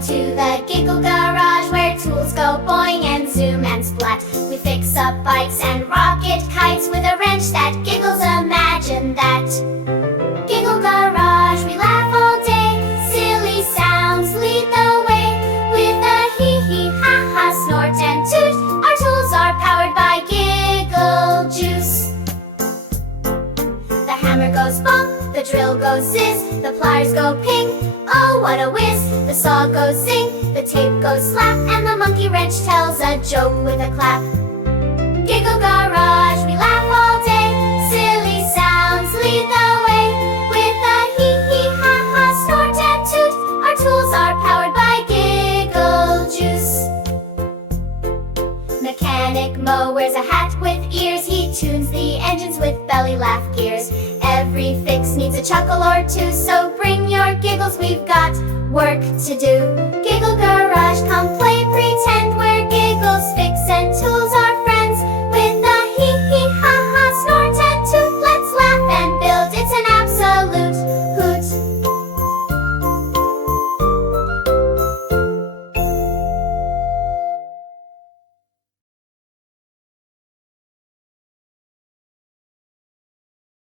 to the Giggle garage, where tools go boing and zoom and splat. We fix up bikes and rocket kites with a wrench that giggles. Imagine that. Giggle garage, we laugh all day. Silly sounds lead the way. With a hee hee ha ha, snort and toot, our tools are powered by giggle juice. The hammer goes bonk, the drill goes zizz, the pliers go ping, oh what a whiz. The saw goes zing, the tape goes slap, and the monkey wrench tells a joke with a clap. Giggle garage, we laugh all day. Silly sounds lead the way. With a hee hee ha ha, snort and toot, our tools are powered by giggle juice. Mechanic Moe wears a hat with ears. He tunes the engines with belly laugh gears. Every fix needs a chuckle or two, so bring your giggles, we've got work to do. Giggle garage.